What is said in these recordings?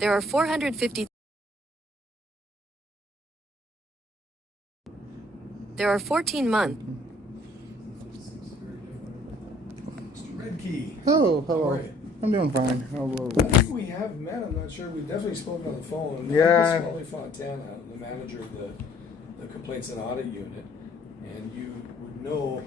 There are 450. There are 14 months. Mr. Redkey. Hello, How hello. are you? I'm doing fine. Hello. I think we have met. I'm not sure. We've definitely spoken on the phone. Yeah. I'm Smalley Fontana, the manager of the Complaints and Audit Unit. And you would know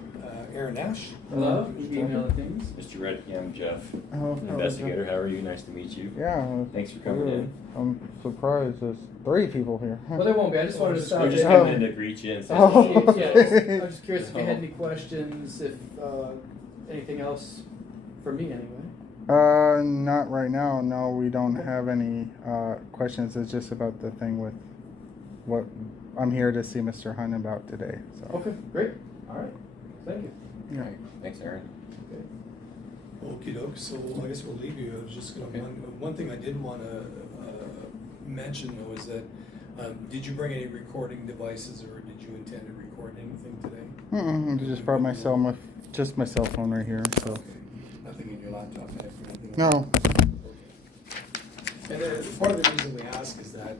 Aaron Nash. Hello, email things. Mr. Redkey, I'm Jeff, Hello, an hello, investigator. How are you? Nice to meet you. Yeah. Thanks for coming weird. in. I'm surprised there's 3 people here. Well, there won't be. I just wanted to stop We're just in. coming in to greet you and say Oh. hello. Yeah, I was just curious if you had any questions, if anything else for me anyway. Not right now. No, we don't have any questions. It's just about the thing with what I'm here to see Mr. Hunt about today. So. Okay, great. All right. Thank you. Yeah. All right. Thanks, Aaron. Okie doke. So I guess we'll leave you. I was just going to, one thing I did want to mention though is that did you bring any recording devices or did you intend to record anything today? I just brought just my cell phone right here. So. Okay. Nothing in your laptop bag or anything like No. that? And part of the reason we ask is that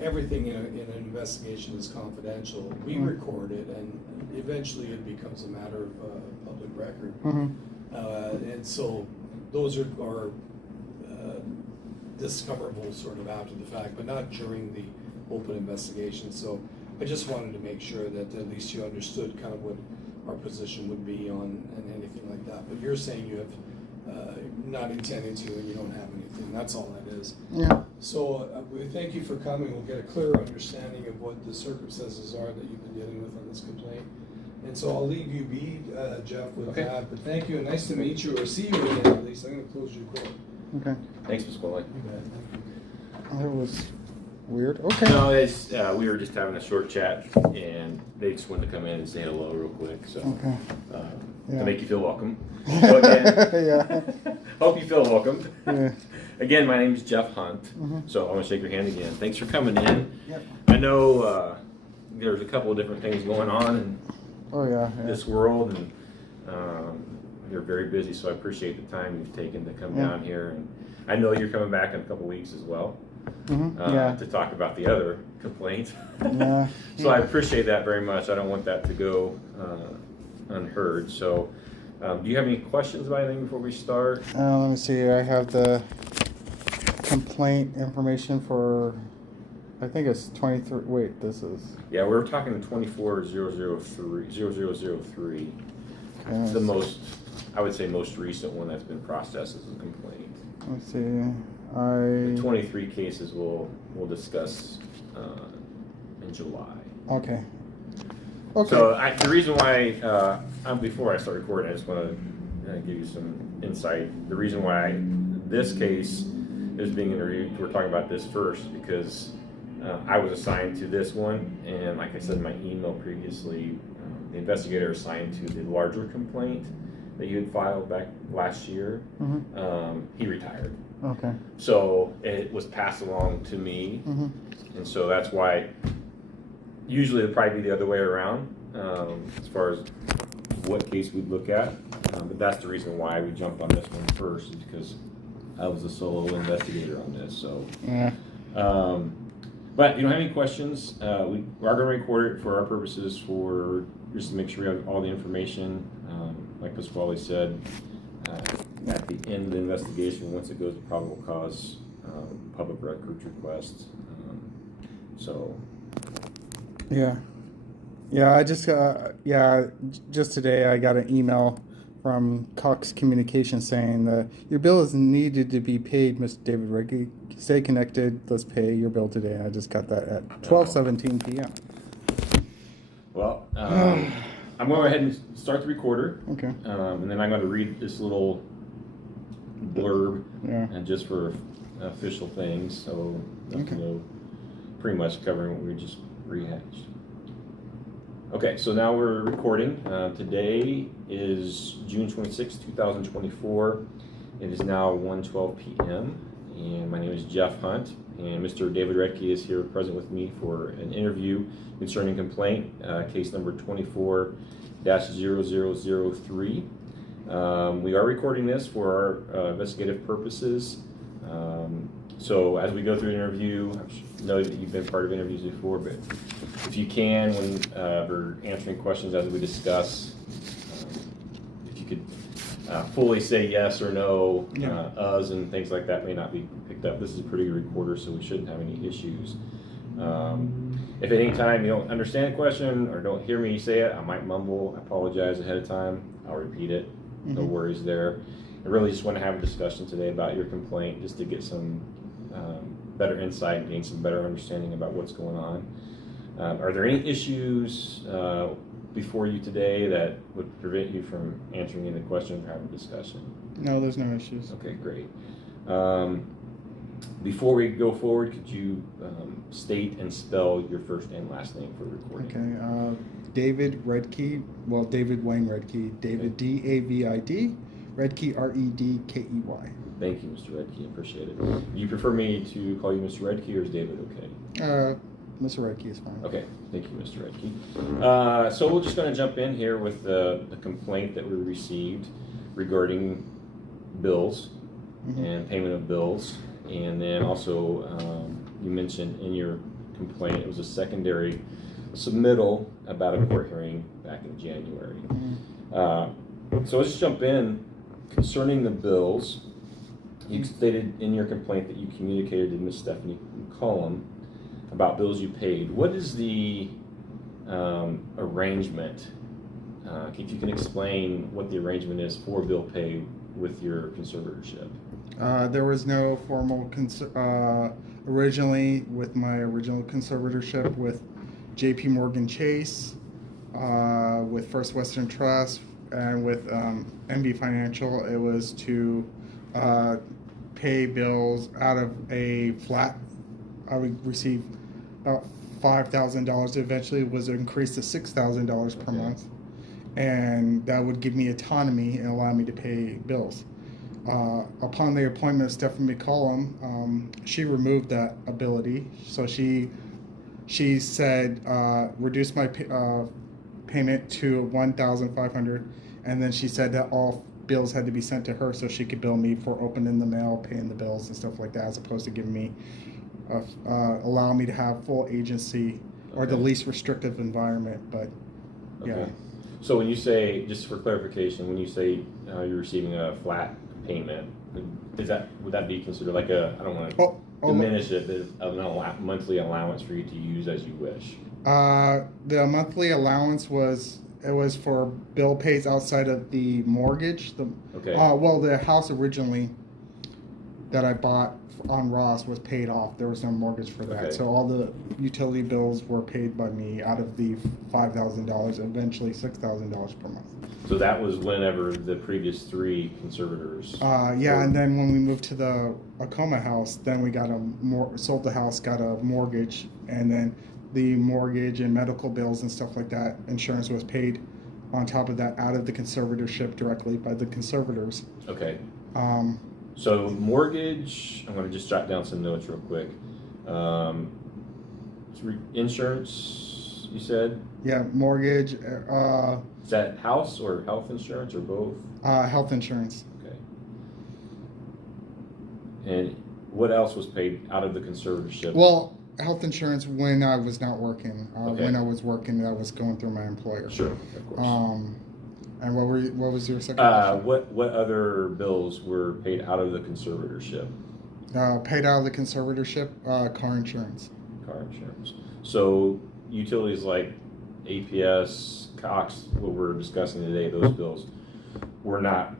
everything in an investigation is confidential. We record it, and eventually it becomes a matter of public record. And so those are discoverable sort of after the fact, but not during the open investigation. So I just wanted to make sure that at least you understood kind of what our position would be on and anything like that. But you're saying you have not intended to and you don't have anything. That's all that is. Yeah. So we thank you for coming. We'll get a clearer understanding of what the circumstances are that you've been dealing with on this complaint. And so I'll leave you be, Jeff, with that. But thank you and nice to meet you or see you again at least. I'm going to close your court. Okay. Thanks, Ms. Squilly. That was weird. Okay. No, it's, we were just having a short chat, and they just wanted to come in and say hello real quick. So, Okay. Yeah. to make you feel welcome. So again, Yeah. hope you feel welcome. Yeah. Again, my name is Jeff Hunt. So I want to shake your hand again. Thanks for coming in. Yep. I know there's a couple of different things going on in Oh yeah. this world, and you're very busy, so I appreciate the time you've taken to come down here. And I know you're coming back in a couple weeks as well to talk about the other complaint. Yeah. So I appreciate that very much. I don't want that to go unheard. So do you have any questions about anything before we start? Let me see. I have the complaint information for. I think it's 23. Wait, this is. Yeah, we're talking 24-003. Okay, The most, I would say, most recent one that's been processed as a complaint. Let's see. The 23 cases we'll discuss in July. Okay. Okay. So the reason why, before I start recording, I just want to give you some insight. The reason why this case is being interviewed, we're talking about this first, because I was assigned to this one, and like I said in my email previously, the investigator assigned to the larger complaint that you had filed back last year, he retired. Okay. So it was passed along to me, and so that's why usually it'd probably be the other way around as far as what case we'd look at, but that's the reason why we jumped on this one first, is because I was a solo investigator on this. So, Yeah. but if you don't have any questions, we are going to record it for our purposes, for just to make sure we have all the information. Like Pasquale said, at the end of the investigation, once it goes to probable cause, public records request. So. Yeah. Yeah. I just just today I got an email from Cox Communications saying that your bill is needed to be paid, Mr. David Reggie. Stay connected. Let's pay your bill today. I just got that at 12:17 p.m. Well, I'm going to go ahead and start the recorder. Okay. And then I'm going to read this little blurb, and just for official things, so pretty much covering what we just rehashed. Okay, so now we're recording. Today is June 26, 2024. It is now 1:12 p.m. and my name is Jeff Hunt, and Mr. David Redkey is here present with me for an interview concerning complaint, case number 24-0003. We are recording this for our investigative purposes, So as we go through the interview, I know that you've been part of interviews before, but if you can, when we're answering questions as we discuss, if you could fully say yes or no, us and things like that may not be picked up. This is a pretty good recorder, so we shouldn't have any issues. If at any time you don't understand the question or don't hear me say it, I might mumble. I apologize ahead of time. I'll repeat it. No worries there. I really just want to have a discussion today about your complaint, just to get some better insight and gain some better understanding about what's going on. Are there any issues before you today that would prevent you from answering any questions or having a discussion? No, there's no issues. Okay, great. Before we go forward, could you state and spell your first and last name for recording? Okay, David Redkey, well, David Wayne Redkey, David David, Redkey Redkey. Thank you, Mr. Redkey, I appreciate it. Do you prefer me to call you Mr. Redkey, or is David okay? Mr. Redkey is fine. Okay, thank you, Mr. Redkey. So we're just going to jump in here with the complaint that we received regarding bills and payment of bills. And then also, you mentioned in your complaint it was a secondary submittal about a court hearing back in January. So let's jump in. Concerning the bills, you stated in your complaint that you communicated to Ms. Stephanie McCollum about bills you paid. What is the arrangement? If you can explain what the arrangement is for bill pay with your conservatorship. There was no formal originally with my original conservatorship with J.P. Morgan Chase, with First Western Trust, and with MB Financial. It was to pay bills out of a flat. I would receive about $5,000. Eventually, was increased to $6,000 per month, and that would give me autonomy and allow me to pay bills. Upon the appointment of Stephanie McCollum, she removed that ability. So she said reduce my payment to $1,500, and then she said that all bills had to be sent to her so she could bill me for opening the mail, paying the bills and stuff like that, as opposed to giving me allow me to have full agency or the least restrictive environment. But yeah. So when you say, just for clarification, when you say you're receiving a flat payment, would that be considered like a, I don't want to diminish it, but a monthly allowance for you to use as you wish? The monthly allowance was for bill pays outside of the mortgage. Well, the house originally that I bought on Ross was paid off. There was no mortgage for that. So all the utility bills were paid by me out of the $5,000, eventually $6,000 per month. So that was whenever the previous three conservators. And then when we moved to the Acoma house, then we got sold the house, got a mortgage, and then the mortgage and medical bills and stuff like that, insurance was paid on top of that out of the conservatorship directly by the conservators. Okay. So mortgage, I'm going to just jot down some notes real quick. Insurance, you said? Yeah, mortgage. Is that house or health insurance or both? Health insurance. Okay. And what else was paid out of the conservatorship? Well, health insurance when I was not working. When I was working, I was going through my employer. Sure, of course. And what was your second question? What other bills were paid out of the conservatorship? Paid out of the conservatorship, car insurance. Car insurance. So utilities like APS, Cox, what we're discussing today, those bills were not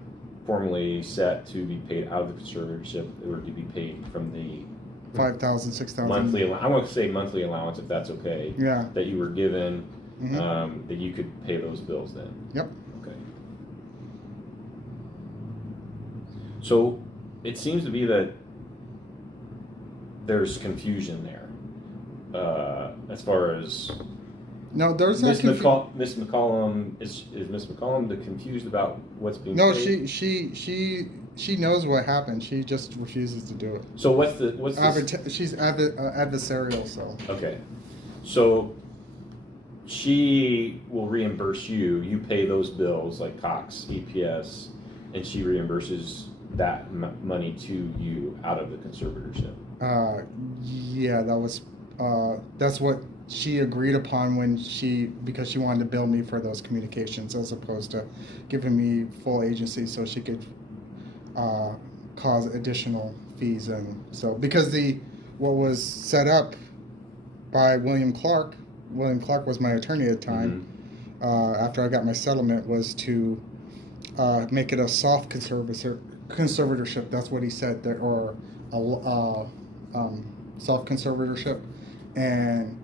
formally set to be paid out of the conservatorship. They were to be paid from the $5,000, $6,000 monthly. I want to say monthly allowance, if that's okay. Yeah. That you were given, that you could pay those bills then. Yep. Okay. So it seems to be that there's confusion there as far as. No, there's not confusion. Miss McCollum is Miss McCollum confused about what's being paid? No, she knows what happened. She just refuses to do it. So what's she's adversarial, so. Okay, so she will reimburse you. You pay those bills like Cox, EPS, and she reimburses that money to you out of the conservatorship. Yeah, that's what she agreed upon because she wanted to bill me for those communications as opposed to giving me full agency so she could cause additional fees. And so because what was set up by William Clark was my attorney at the time, after I got my settlement, was to make it a soft conservatorship. That's what he said there, or self conservatorship. And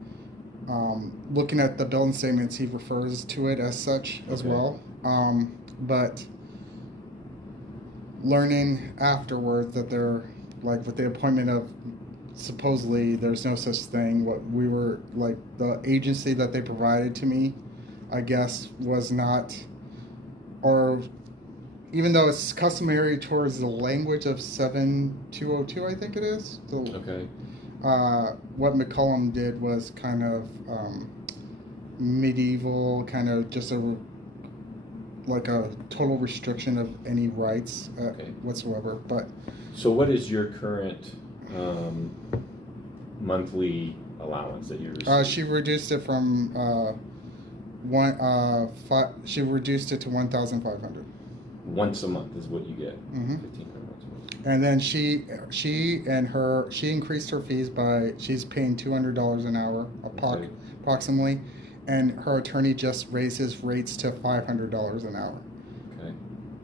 looking at the billing statements, he refers to it as such as well. But learning afterwards that they're like with the appointment of supposedly there's no such thing. What we were like, the agency that they provided to me, I guess, was not, or even though it's customary towards the language of 7202, I think it is. Okay. What McCollum did was kind of medieval, kind of just like a total restriction of any rights whatsoever. But so, what is your current monthly allowance that you're receiving? she reduced it from she reduced it to 1,500. Once a month is what you get. Mm-hmm. 1,500 once a month. And then she increased her fees by, she's paying $200 an hour approximately, and her attorney just raised his rates to $500 an hour. Okay.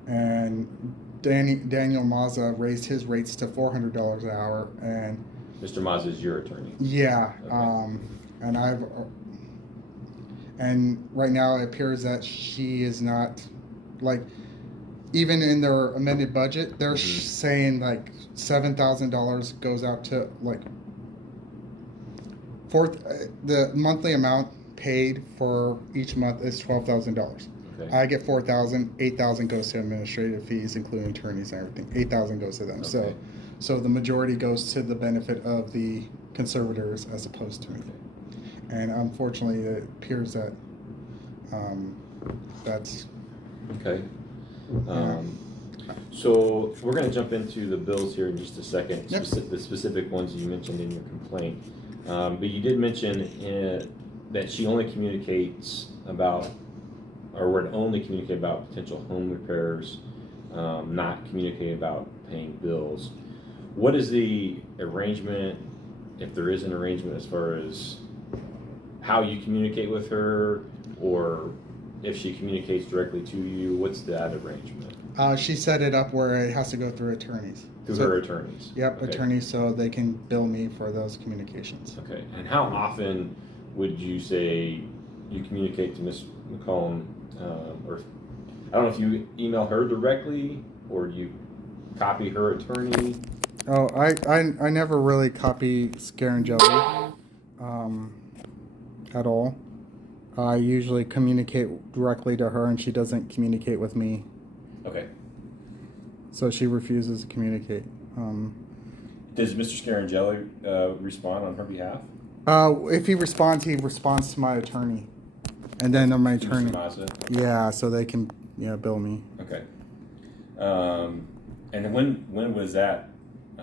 And Daniel Mazza raised his rates to $400 an hour. And Mr. Mazza is your attorney. Yeah. Okay. And right now it appears that she is not, like, even in their amended budget, they're saying like $7,000 goes out to like the monthly amount paid for each month is $12,000. Okay. I get $4,000, $8,000 goes to administrative fees, including attorneys and everything. $8,000 goes to them. Okay. So the majority goes to the benefit of the conservators as opposed to me. Okay. And unfortunately, it appears that that's okay. So we're going to jump into the bills here in just a second. Yep. The specific ones you mentioned in your complaint, but you did mention that she only communicates about, or would only communicate about potential home repairs, not communicate about paying bills. What is the arrangement, if there is an arrangement, as far as how you communicate with her, or if she communicates directly to you? What's that arrangement? She set it up where it has to go through attorneys. Through her attorneys? Yep, Okay. attorneys, so they can bill me for those communications. Okay, and how often would you say you communicate to Ms. McCollum, or I don't know if you email her directly, or do you copy her attorney? Oh, I never really copy Scarangelli at all. I usually communicate directly to her, and she doesn't communicate with me. Okay. So she refuses to communicate. Does Mr. Scarangelli respond on her behalf? If he responds to my attorney, and then my To attorney. Mr. Mazza? Yeah, so they can bill me. Okay. And when was that? I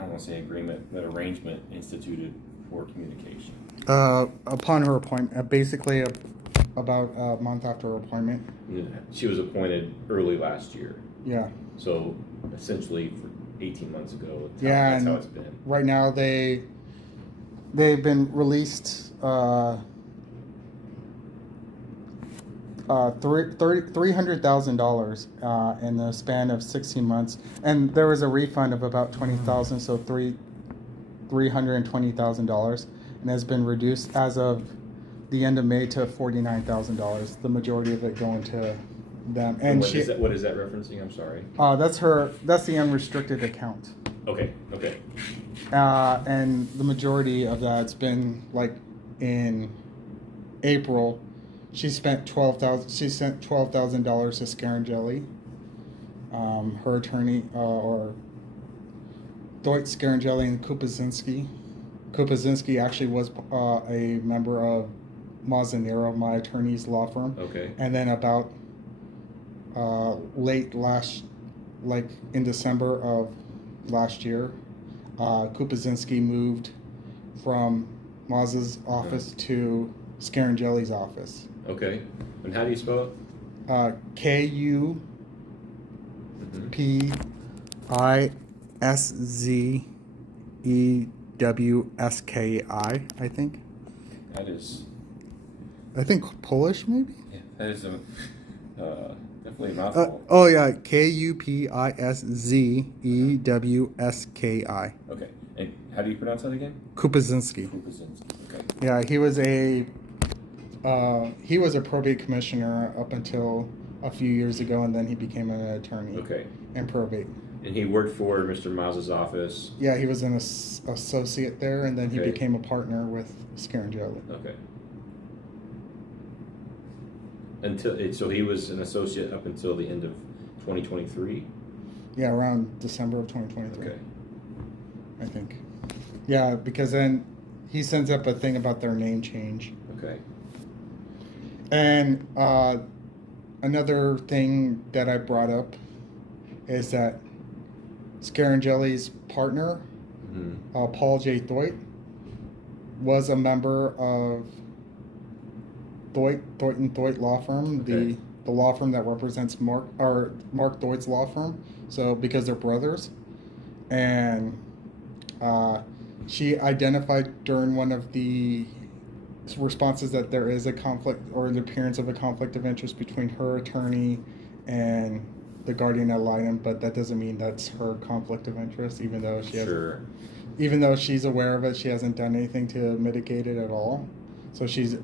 don't want to say agreement, but arrangement instituted for communication. Upon her appointment, basically about a month after her appointment. She was appointed early last year. Yeah. So essentially, for 18 months ago. That's how it's been. Right now they've been released. $300,000 in the span of 16 months, and there was a refund of about $20,000, so $320,000, and has been reduced as of the end of May to $49,000. The majority of it going to them. And what is that referencing? I'm sorry. That's the unrestricted account. Okay. And the majority of that's been like in April. She spent $12,000 to Scarangelli, her attorney, or Deutsch, Scarangelli, and Kupazinski. Kupazinski actually was a member of Mazzanero, my attorney's law firm. Okay. And then about in December of last year. Kupazinski moved from Maz's office to Scarangelli's office. Okay. And how do you spell it? Kupizewski, I think. That is. I think Polish, maybe? Yeah, that is definitely a mouthful. Oh, yeah. Kupizewski. Okay. And how do you pronounce that again? Kupazinski. Okay. Yeah, he was a probate commissioner up until a few years ago, and then he became an attorney. Okay. In probate. And he worked for Mr. Maz's office. Yeah, he was an associate there, and then he became a partner with Scarangelli. Okay. So he was an associate up until the end of 2023. Yeah, around December of 2023. Okay. I think. Yeah, because then he sends up a thing about their name change. Okay. And another thing that I brought up is that Scarangelli's partner, Paul J. Thoit, was a member of Thoit and Thoit law firm, the law firm that represents Mark Thoit's law firm. So because they're brothers, and she identified during one of the responses that there is a conflict or the appearance of a conflict of interest between her attorney and the guardian ad litem, but that doesn't mean that's her conflict of interest, even though she has, even though she's aware of it, she hasn't done anything to mitigate it at all. So she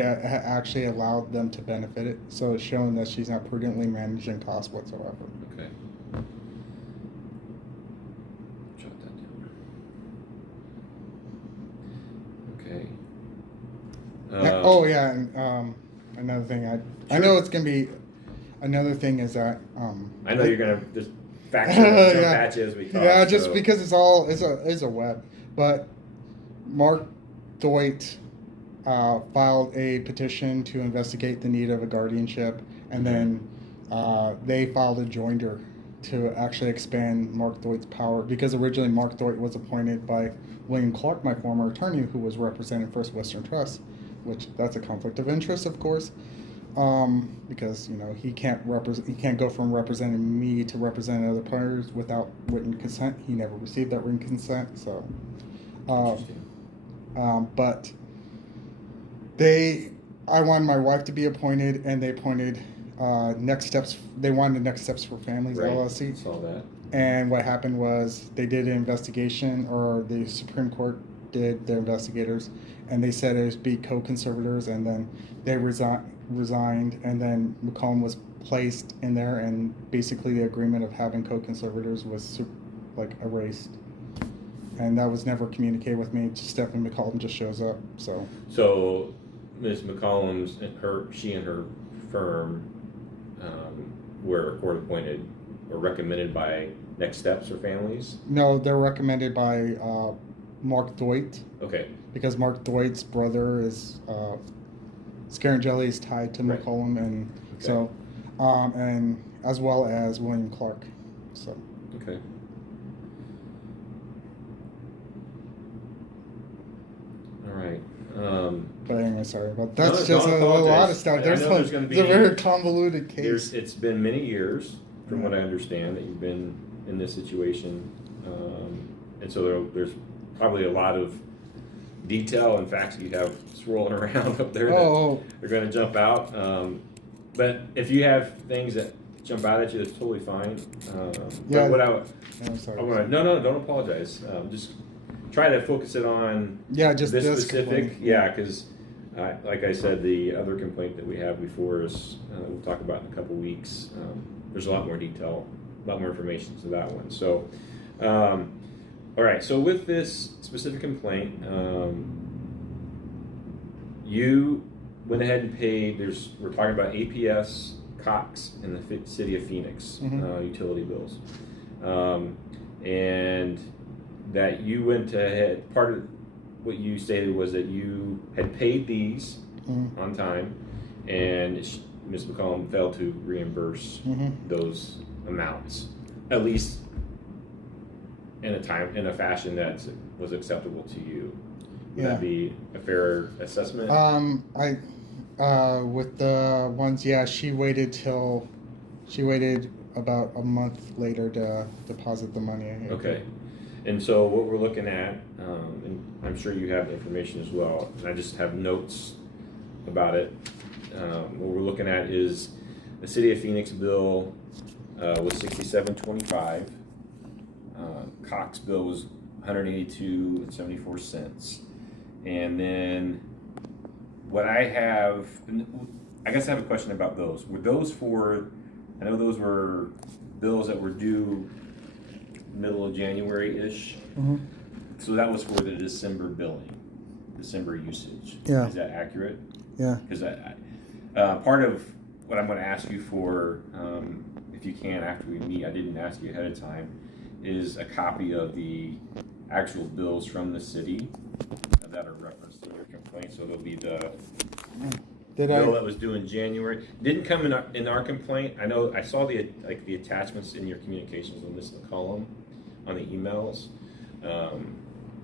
actually allowed them to benefit it. So it's shown that she's not prudently managing costs whatsoever. Okay. Jot that down. Okay. And another thing I know it's gonna be. Another thing is that I know you're gonna just factually jump at you as we talk. Yeah, just because it's a web. But Mark Thoit filed a petition to investigate the need of a guardianship, and then they filed a joinder to actually expand Mark Thoit's power, because originally Mark Thoit was appointed by William Clark, my former attorney, who was representing First Western Trust, which that's a conflict of interest, of course. Because he can't go from representing me to representing other parties without written consent. He never received that written consent. So, but I wanted my wife to be appointed, and they appointed Next Steps. They wanted Next Steps for Families LLC. Saw that. And what happened was they did an investigation, or the Supreme Court did, their investigators, and they said it would be co-conservators, and then they resigned, and then McCollum was placed in there, and basically the agreement of having co-conservators was erased, and that was never communicated with me. Stephanie McCollum just shows up. So Ms. McCollum's she and her firm were court appointed or recommended by Next Steps for Families? No, they're recommended by Mark Thoit. Okay. Because Mark Thoit's brother is Scarangelli is tied to McCollum, and so and as well as William Clark. So. Okay. All right. But anyway, sorry about that. That's just a lot of stuff. It's a very convoluted case. It's been many years, from what I understand, that you've been in this situation, and so there's probably a lot of detail and facts that you have swirling around up there that are going to jump out. But if you have things that jump out at you, that's totally fine. I'm sorry. No, don't apologize. Just try to focus it on just this complaint. specific. Yeah, because like I said, the other complaint that we have before us, we'll talk about in a couple weeks. There's a lot more detail, a lot more information to that one. So, all right. So with this specific complaint, you went ahead and paid. We're talking about APS, Cox, and the City of Phoenix utility bills, and that you went ahead. Part of what you stated was that you had paid these on time, and Ms. McCollum failed to reimburse those amounts, at least in a fashion that was acceptable to you. Would Yeah. that be a fair assessment? With the ones, yeah, she waited about a month later to deposit the money. Okay. And so what we're looking at, and I'm sure you have the information as well, and I just have notes about it. What we're looking at is the City of Phoenix bill was $67.25. Cox bill was $182.74. And then what I have, I guess I have a question about those. Were those for, I know those were bills that were due middle of January-ish. Mm-hmm. So that was for the December billing, December usage. Yeah. Is that accurate? Yeah. Because part of what I'm going to ask you for, if you can after we meet, I didn't ask you ahead of time, is a copy of the actual bills from the city that are referenced in your complaint. So there'll be the bill that was due in January. Didn't come in our complaint. I know I saw the attachments in your communications on this column on the emails.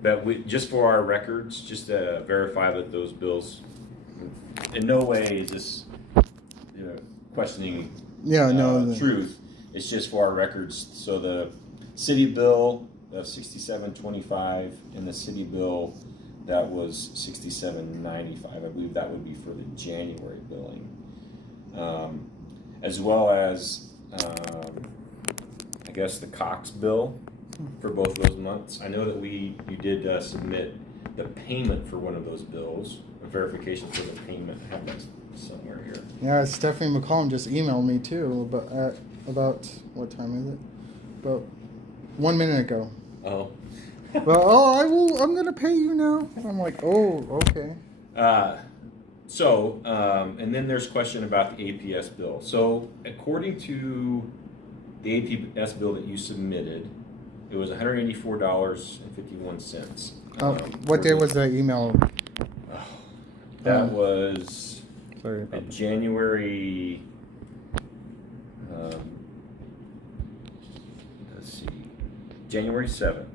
But just for our records, just to verify that those bills, in no way is this questioning truth. It's just for our records. So the city bill of $67.25 and the city bill that was $67.95. I believe that would be for the January billing, as well as I guess the Cox bill for both those months. I know that you did submit the payment for one of those bills, a verification for the payment. I have that somewhere here. Yeah, Stephanie McCollum just emailed me too, but about what time is it? About 1 minute ago. Oh. Well, I'm gonna pay you now. I'm like, oh, okay. And then there's question about the APS bill. So according to the APS bill that you submitted, it was $184.51. What day was the email? That was Sorry. January. Let's see, January 7th.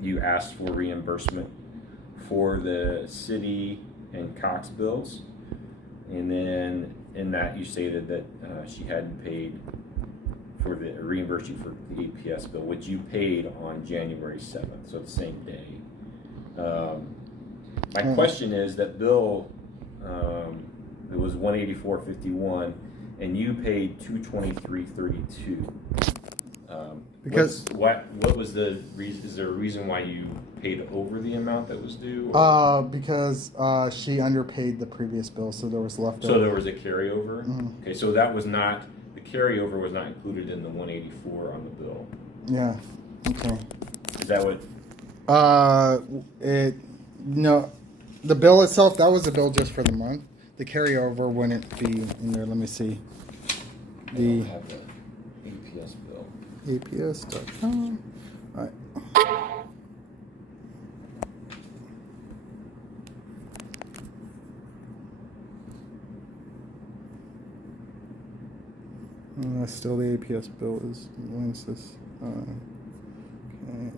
You asked for reimbursement for the city and Cox bills, and then in that you stated that she hadn't paid for the reimburse you for the APS bill, which you paid on January 7th, so the same day. My question is that bill, it was $184.51, and you paid $223.32. Because what was the reason? Is there a reason why you paid over the amount that was due? Because she underpaid the previous bill, so there was leftover. So there was a carryover. Mm-hmm. Okay, so that was not, the carryover was not included in the 184 on the bill. Yeah. Okay. Is that what? No, the bill itself, that was the bill just for the month. The carryover wouldn't be in there. Let me see. I don't have the APS bill. APS.com. All right. Still the APS bill is, when's this? Okay.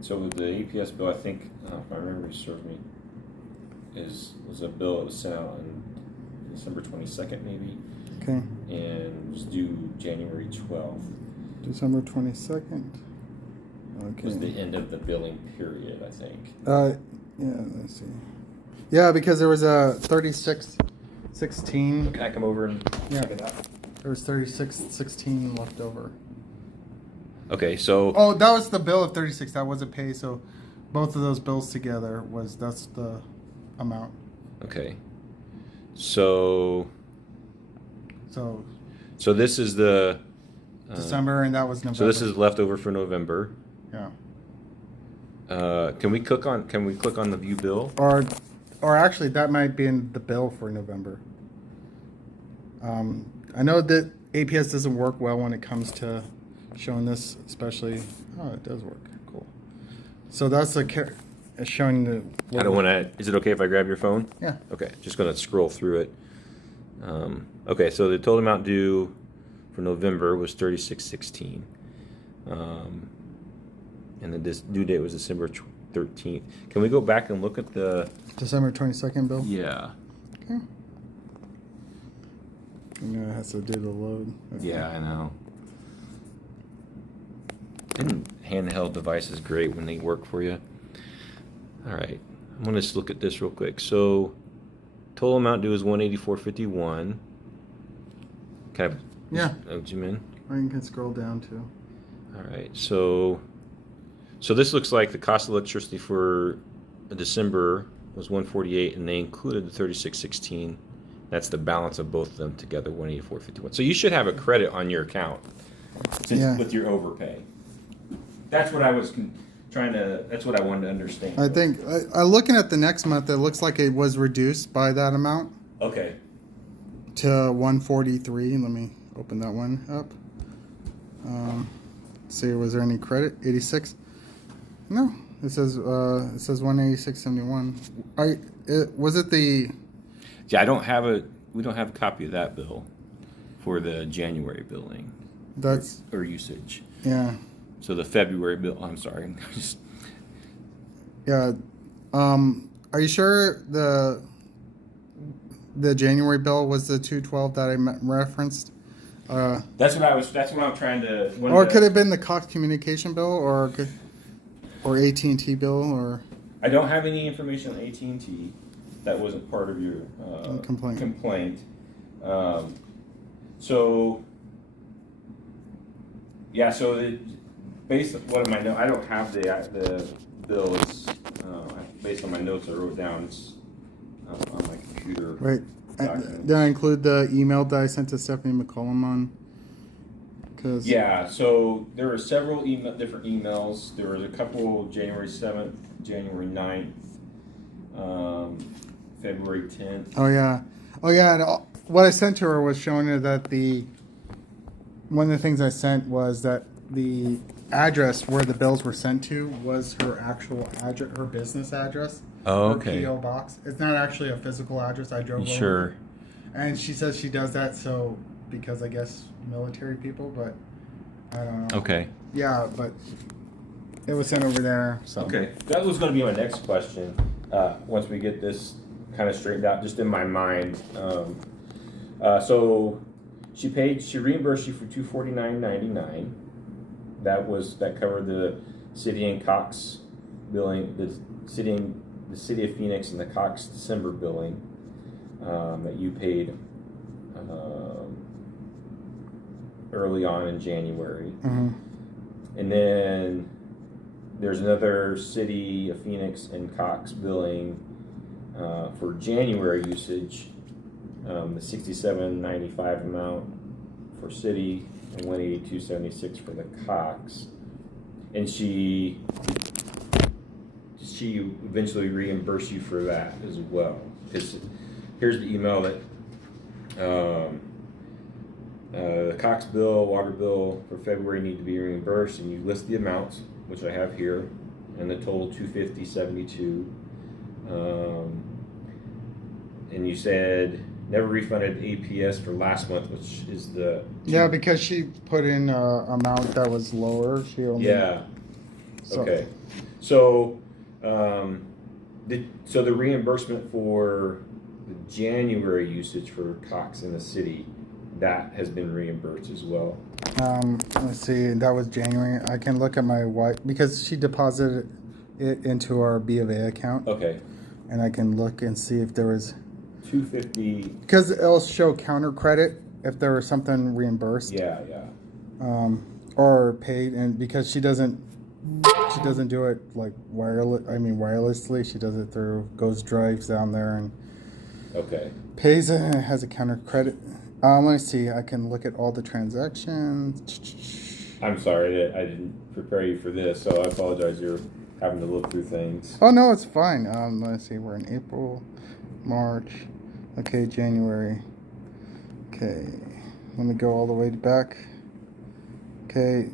So the APS bill, I think, if my memory serves me, was a bill that was sent out on December 22nd, maybe. Okay. And was due January 12th. December 22nd. Okay. Was the end of the billing period, I think. Yeah, let's see. Yeah, because there was a 3616. Can I come over and check it out? There was 3616 left over. Okay, so. Oh, that was the bill of 36. That wasn't paid. So, both of those bills together that's the amount. Okay. So this is the December, and that was November. So this is leftover for November. Yeah. Can we click on the view bill? Or actually, that might be in the bill for November. I know that APS doesn't work well when it comes to showing this, especially. Oh, it does work. Cool. So that's showing the. I don't want to. Is it okay if I grab your phone? Yeah. Okay, just going to scroll through it. Okay, so the total amount due for November was $36.16. And the due date was December 13th. Can we go back and look at the December 22nd bill? Yeah. Okay. It has to do the load. Yeah, I know. And handheld device is great when they work for you. All right, I'm gonna just look at this real quick. So, total amount due is $184.51. Kind of. Yeah. Zoom in. Or you can scroll down too. All right, so this looks like the cost of electricity for December was $148, and they included the $36.16. That's the balance of both of them together, $184.51. So you should have a credit on your account with your overpay. That's what I was that's what I wanted to understand. I think, looking at the next month, it looks like it was reduced by that amount. Okay. To 143. Let me open that one up. See, was there any credit? 86? No. It says 186.71. Was it the... Yeah, we don't have a copy of that bill for the January billing. That's... Or usage. Yeah. So the February bill, I'm sorry. Yeah. Are you sure the January bill was the 212 that I referenced? That's what I'm trying to. Or it could have been the Cox Communication bill, or AT&T bill, or. I don't have any information on AT&T. That wasn't part of your complaint. So. Yeah. So based on what I know, I don't have the bill. It's based on my notes I wrote down. It's on my computer. Right. Did I include the email that I sent to Stephanie McCollum on? Yeah, so there were several different emails. There was a couple January 7th, January 9th, February 10th. Oh, yeah. And what I sent to her was showing her that one of the things I sent was that the address where the bills were sent to was her actual address, her business address. Oh, okay. Her PO box. It's not actually a physical address. I drove over. Sure. And she says she does that because I guess military people, but I don't know. Okay. Yeah, but it was sent over there. So. Okay. That was going to be my next question. Once we get this kind of straightened out, just in my mind. So she reimbursed you for $249.99. That covered the city and Cox billing, the city of Phoenix and the Cox December billing that you paid early on in January. Mm-hmm. And then there's another city of Phoenix and Cox billing for January usage, the $67.95 amount for city and $182.76 for the Cox. And she eventually reimbursed you for that as well. Because here's the email that the Cox bill, water bill for February need to be reimbursed, and you list the amounts, which I have here, and the total $250.72. And you said never refunded APS for last month, which is the yeah, because she put in an amount that was lower. She only Okay, so the reimbursement for the January usage for Cox in the city, that has been reimbursed as well. Let's see, that was January. I can look at my wife because she deposited it into our B of A account. Okay. And I can look and see if there was $250 because it'll show counter credit if there was something reimbursed. Yeah. Or paid, and because she doesn't do it like wirelessly. She does it drives down there and pays it, and it has a counter credit. Let me see. I can look at all the transactions. I'm sorry, I didn't prepare you for this, so I apologize. You're having to look through things. Oh no, it's fine. Let's see. We're in April, March. Okay, January. Okay, let me go all the way back. Okay,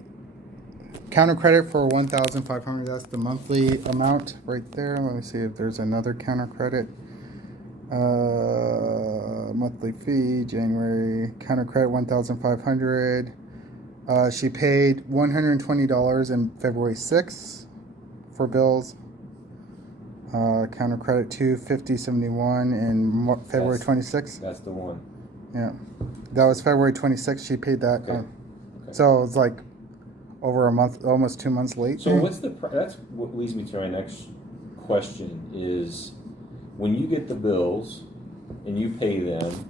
counter credit for $1,500. That's the monthly amount right there. Let me see if there's another counter credit. Monthly fee, January, counter credit $1,500. She paid $120 in February 6th for bills. Counter credit $250.71 in February 26th. That's the one. Yeah, that was February 26th. She paid that. Okay. So it's like over a month, almost 2 months late. So what's that's what leads me to my next question is, when you get the bills and you pay them,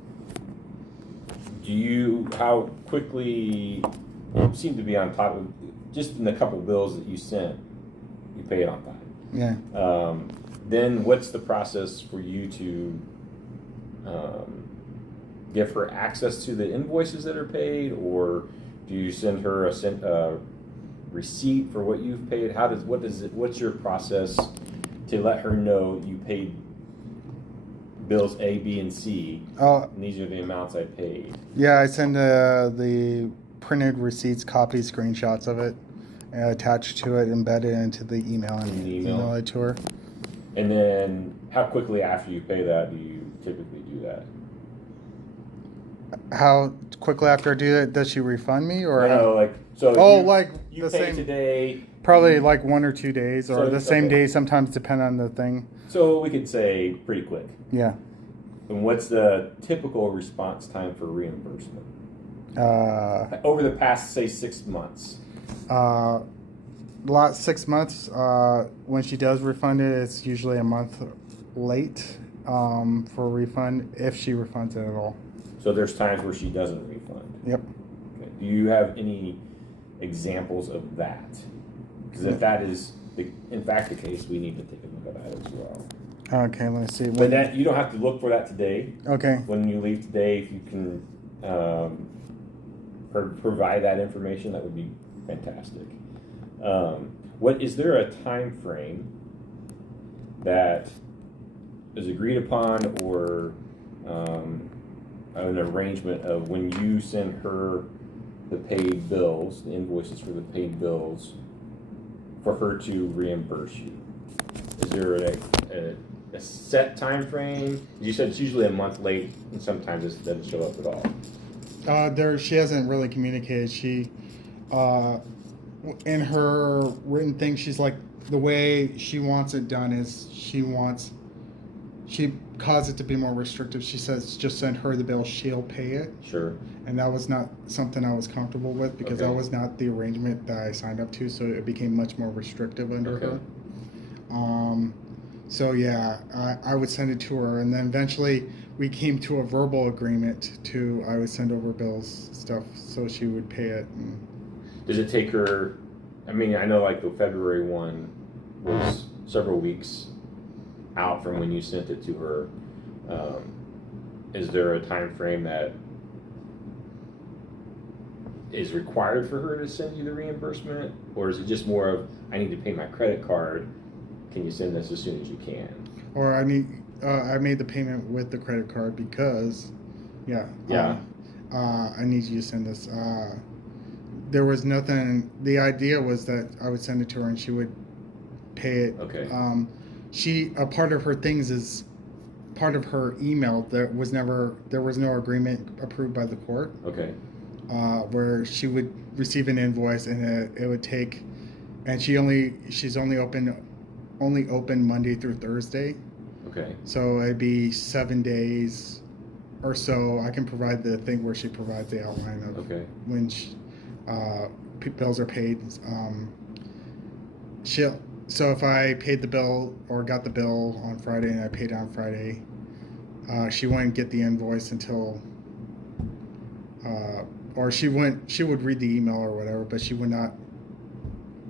how quickly, you seem to be on top of, just in the couple bills that you sent, you pay it on time. Yeah. Then what's the process for you to give her access to the invoices that are paid, or do you send her a receipt for what you've paid? What's your process to let her know you paid bills A, B, and C, and these are the amounts I paid? Yeah, I send the printed receipts, copies, screenshots of it, attached to it, embedded into the email, and email it to her. And then how quickly after you pay that do you typically do that? How quickly after I do that does she refund me, or you pay today, probably like 1 or 2 days, or the same day, sometimes depending on the thing. So we could say pretty quick. Yeah. And what's the typical response time for reimbursement over the past, say, 6 months? 6 months. When she does refund it, it's usually a month late for a refund, if she refunds it at all. So there's times where she doesn't refund. Yep. Okay. Do you have any examples of that? Because if that is, in fact, the case, we need to take a look at that as well. Okay, let's see. But you don't have to look for that today. Okay. When you leave today, if you can provide that information, that would be fantastic. Is there a time frame that is agreed upon, or an arrangement of when you send her the paid bills, the invoices for the paid bills, for her to reimburse you? Is there a set time frame? You said it's usually a month late, and sometimes it doesn't show up at all. She hasn't really communicated. She, in her written thing, she's like, the way she wants it done is she caused it to be more restrictive. She says just send her the bill, she'll pay it. Sure. And that was not something I was comfortable with, because that was not the arrangement that I signed up to, so it became much more restrictive under her. So yeah, I would send it to her, and then eventually we came to a verbal agreement I would send over bills, stuff, so she would pay it. Does it take her, I mean, I know like the February one was several weeks out from when you sent it to her. Is there a time frame that is required for her to send you the reimbursement, or is it just more of, I need to pay my credit card, can you send this as soon as you can? Or I made the payment with the credit card because I need you to send this. There was nothing, the idea was that I would send it to her and she would pay it. Okay. A part of her things is part of her email. There was no agreement approved by the court. Okay. Where she would receive an invoice and it would take, and she's only open Monday through Thursday. Okay. So it'd be 7 days or so. I can provide the thing where she provides the outline of when bills are paid. So if I paid the bill or got the bill on Friday and I paid on Friday, she wouldn't get the invoice until, or she would read the email or whatever, but she would not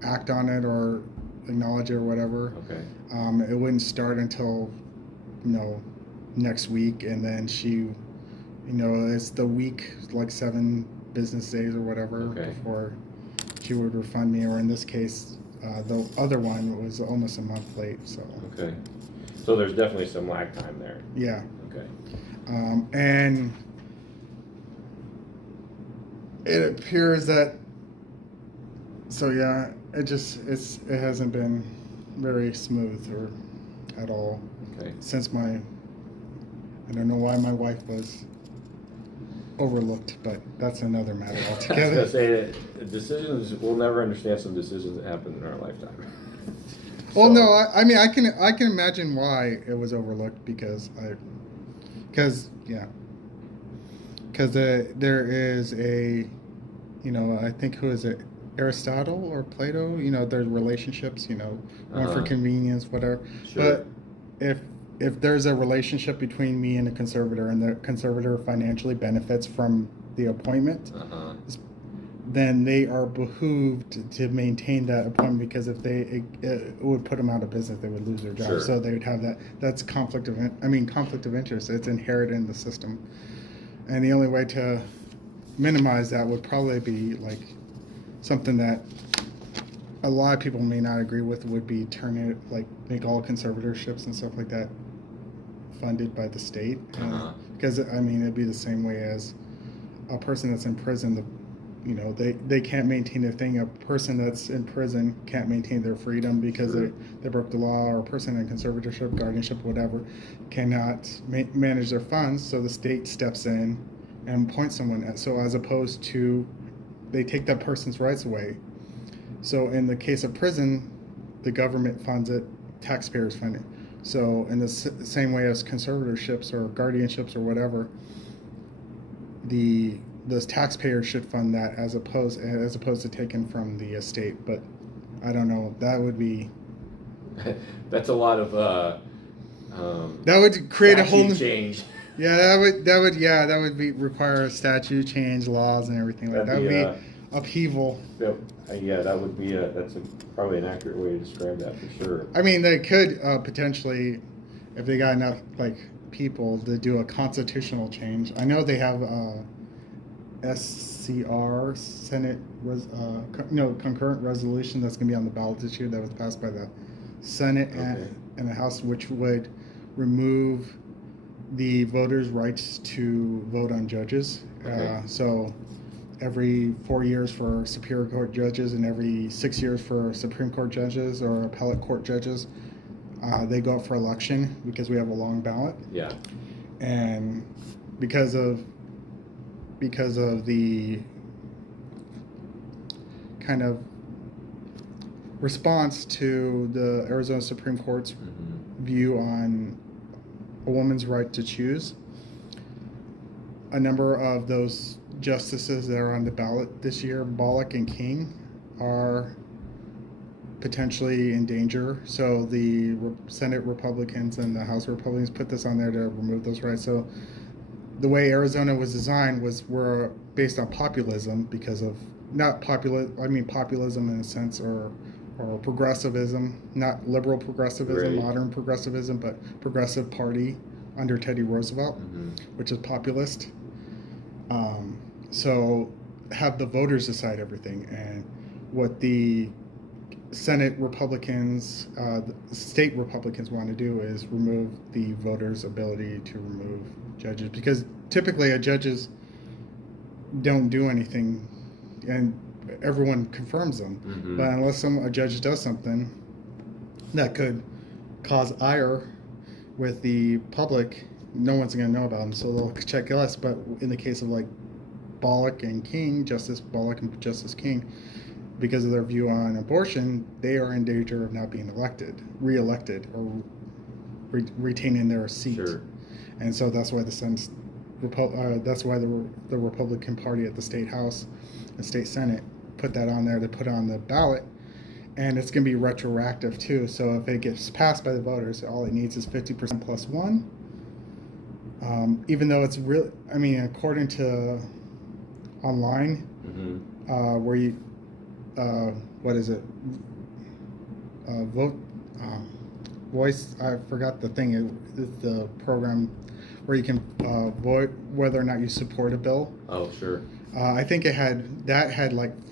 act on it or acknowledge it or whatever. Okay. It wouldn't start until, next week, and then she, it's the week, like 7 business days or whatever before she would refund me, or in this case, the other one was almost a month late. So. Okay. So there's definitely some lag time there. Yeah. Okay. And it appears that. So yeah, it hasn't been very smooth or at all. Okay. Since I don't know why my wife was overlooked, but that's another matter I was altogether. gonna say that decisions, we'll never understand some decisions that happen in our lifetime. Well, So- no, I mean, I can imagine why it was overlooked because there is a, I think who is it, Aristotle or Plato? There's relationships, one for convenience, whatever. Sure. But if there's a relationship between me and the conservator, and the conservator financially benefits from the appointment, then they are behooved to maintain that appointment, because if it would put them out of business, they would lose their job. Sure. So they would have that. That's conflict of interest. It's inherent in the system, and the only way to minimize that would probably be like something that a lot of people may not agree with, would be turning it, like, make all conservatorships and stuff like that funded by the state. Because it'd be the same way as a person that's in prison. They can't maintain their thing. A person that's in prison can't maintain their freedom because they broke the law, or a person in conservatorship, guardianship, whatever, cannot manage their funds. So the state steps in and appoints someone. So as opposed to, they take that person's rights away. So in the case of prison, the government funds it, taxpayers fund it. So in the same way as conservatorships or guardianships or whatever, those taxpayers should fund that as opposed to taken from the estate. But I don't know. That would be. That's a lot of. That would create a whole change. Yeah, that would require a statute change, laws, and everything like that. Would be upheaval. That would be that's probably an accurate way to describe that for sure. I mean, they could potentially, if they got enough people, to do a constitutional change. I know they have SCR, Senate concurrent resolution that's going to be on the ballot this year, that was passed by the Senate and the House, which would remove the voters' rights to vote on judges. So every 4 years for Superior Court judges, and every 6 years for Supreme Court judges or appellate court judges, they go up for election because we have a long ballot. Yeah. And because of the kind of response to the Arizona Supreme Court's view on a woman's right to choose, a number of those justices that are on the ballot this year, Bollock and King, are potentially in danger. So the Senate Republicans and the House Republicans put this on there to remove those rights. So the way Arizona was designed were based on populism, because of populism in a sense, or progressivism, not liberal progressivism, modern progressivism, but progressive party under Teddy Roosevelt, which is populist. So have the voters decide everything. And what the Senate Republicans, the state Republicans want to do is remove the voters' ability to remove judges, because typically judges don't do anything, and everyone confirms them. But unless a judge does something that could cause ire with the public, no one's going to know about them, so they'll check us. But in the case of Bollock and King, Justice Bollock and Justice King, because of their view on abortion, they are in danger of not being re-elected, or retaining their seat. And so that's why that's why the Republican Party at the state House and state Senate put that on there to put on the ballot. And it's going to be retroactive too. So if it gets passed by the voters, all it needs is 50% plus one. Even though it's really, according to online, where you, what is it? Voice, I forgot the thing. It's the program where you can vote whether or not you support a bill. Oh, sure. I think it had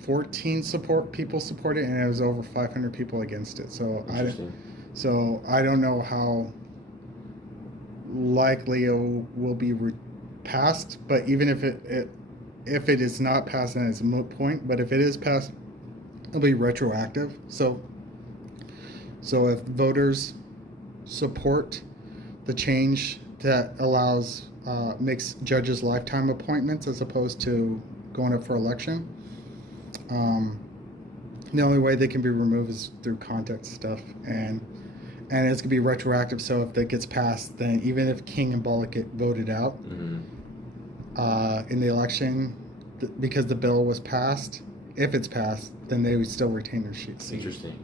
14 people support it, and it was over 500 people against it. So I don't know how likely it will be passed. But even if it is not passed, then it's a moot point. But if it is passed, it'll be retroactive. So if voters support the change that allows makes judges lifetime appointments as opposed to going up for election. The only way they can be removed is through contact stuff, and it's gonna be retroactive. So if that gets passed, then even if King and Bullock get voted out in the election, because the bill was passed, if it's passed, then they would still retain their seat. Interesting.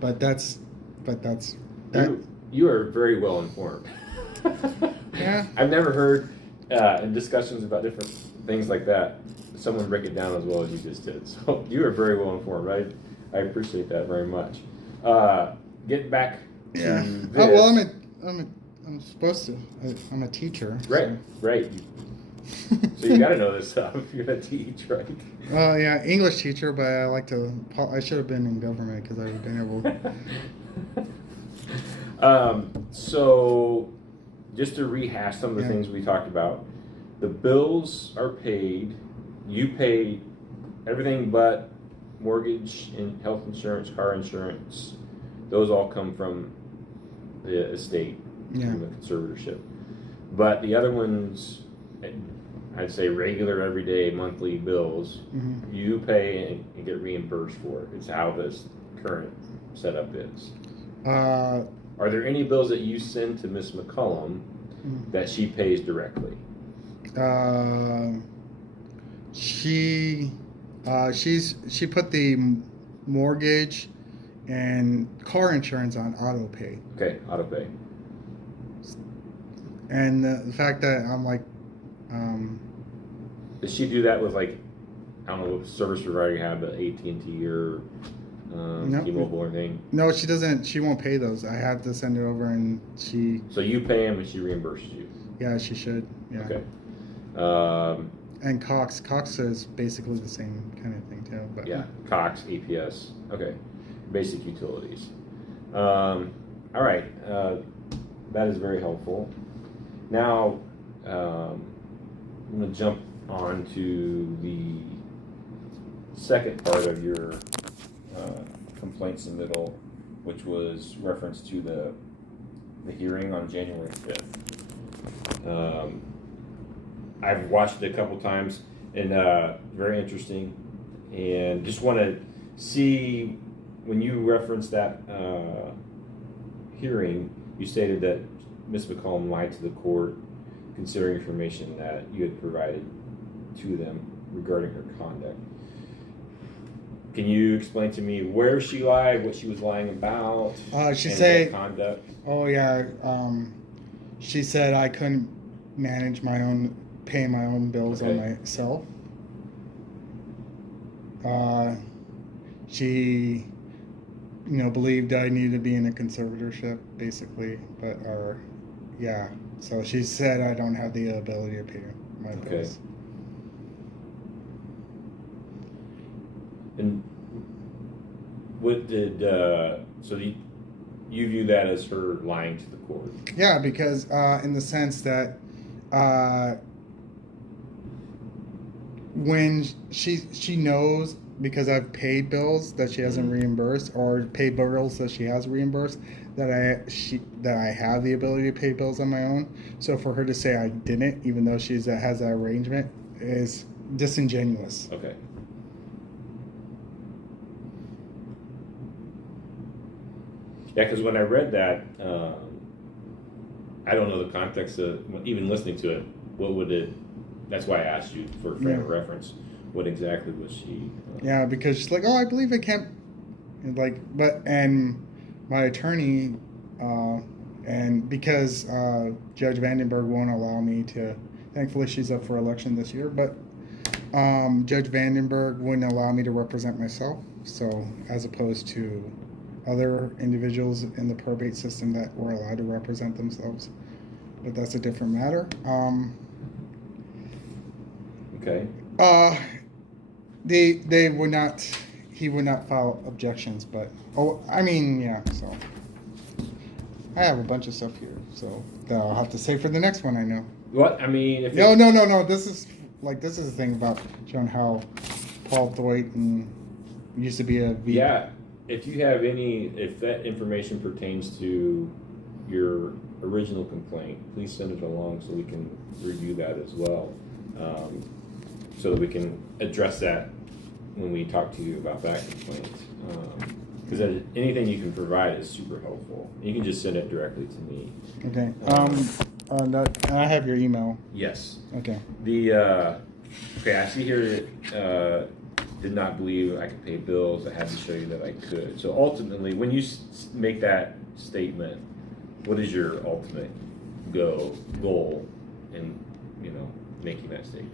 But that's that. You are very well informed. Yeah. I've never heard in discussions about different things like that, someone break it down as well as you just did. So you are very well informed, right? I appreciate that very much. Get back to this. Oh, well, I'm supposed to. I'm a teacher. Right, so. right. So you got to know this stuff if you're going to teach, right? Well, yeah, English teacher, but I should have been in government because I would have been able. So just to rehash some of the things we talked about, the bills are paid. You pay everything but mortgage and health insurance, car insurance. Those all come from the estate, from the conservatorship. But the other ones, I'd say regular, everyday, monthly bills, you pay and get reimbursed for it. It's how this current setup is. Are there any bills that you send to Miss McCullum that she pays directly? She put the mortgage and car insurance on auto pay. Okay, auto pay. And the fact that I'm like, does she do that with, like, I don't know what service provider you have, but AT&T or T-Mobile or anything? No, she doesn't. She won't pay those. I have to send it over, and she. So you pay him and she reimburses you. Yeah, she should. Yeah. Okay. And Cox is basically the same kind of thing too. But yeah, Cox, EPS. Okay, basic utilities. All right, that is very helpful. Now, I'm going to jump on to the second part of your complaint submittal, which was reference to the hearing on January 5th. I've watched it a couple times, and very interesting, and just want to see, when you referenced that hearing, you stated that Ms. McCollum lied to the court considering information that you had provided to them regarding her conduct. Can you explain to me where she lied, what she was lying about, she and said, what conduct? Oh yeah, she said I couldn't manage pay my own bills on myself. She, believed I needed to be in a conservatorship, basically, so she said I don't have the ability to pay my bills. And what did, so you view that as her lying to the court? Yeah, because in the sense that when she knows, because I've paid bills that she hasn't reimbursed, or paid bills that she has reimbursed, that I have the ability to pay bills on my own. So for her to say I didn't, even though she has that arrangement, is disingenuous. Okay. Yeah, because when I read that, I don't know the context of even listening to it. What would it? That's why I asked you for a frame of reference. What exactly was she? Yeah, because she's like, oh, I believe it can't. And my attorney, and because Judge Vandenberg won't allow me to. Thankfully, she's up for election this year, but Judge Vandenberg wouldn't allow me to represent myself. So, as opposed to other individuals in the probate system that were allowed to represent themselves, but that's a different matter. Okay. They would not. He would not file objections, but so I have a bunch of stuff here, so that I'll have to say for the next one. I know. What I mean? If No. This is the thing about showing how Paul Thwaiton used to be a VP. Yeah. If you have if that information pertains to your original complaint, please send it along so we can review that as well. So that we can address that when we talk to you about that complaint. Because anything you can provide is super helpful. You can just send it directly to me. Okay. I have your email. Yes. Okay. Okay, I see here that did not believe I could pay bills. I had to show you that I could. So ultimately, when you make that statement, what is your ultimate goal in making that statement?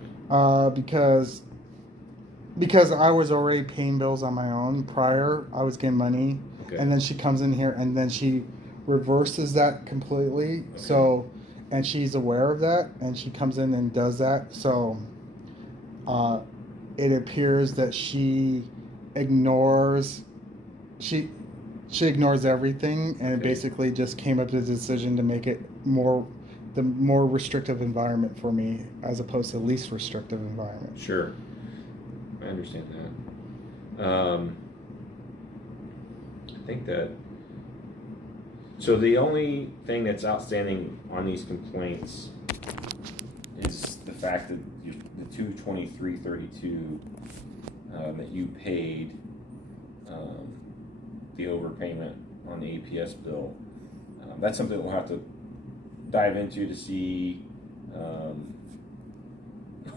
Because I was already paying bills on my own prior. I was getting money, Okay. and then she comes in here and then she reverses that completely. Okay. So, and she's aware of that, and she comes in and does that. So, it appears that she ignores everything, and it Okay. basically just came up with the decision to make it the more restrictive environment for me as opposed to the least restrictive environment. Sure. I understand that. I think that. So the only thing that's outstanding on these complaints is the fact that the $223.32 that you paid the overpayment on the APS bill. That's something we'll have to dive into to see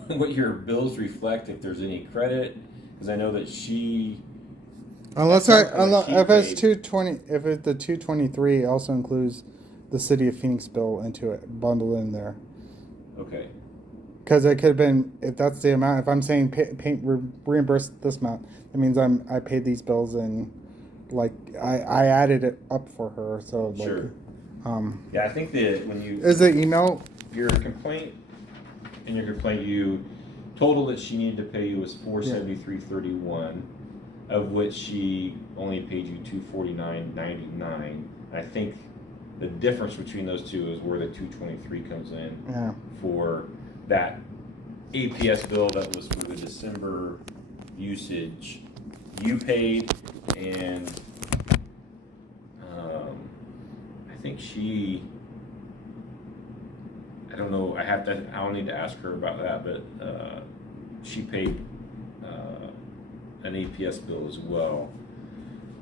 what your bills reflect, if there's any credit, because I know that she. If it's 220, if it's the 223 also includes the City of Phoenix bill into it, bundled in there. Okay. Because it could have been, if that's the amount. If I'm saying reimburse this amount, that means I paid these bills and like I added it up for her. So like, Sure. Yeah, I think that when you is the email your complaint you total that she needed to pay you was $473.31, of which she only paid you $249.99. I think the difference between those two is where the 223 comes in for that APS bill that was for the December usage you paid, and I think I don't know. I'll need to ask her about that, but she paid an APS bill as well.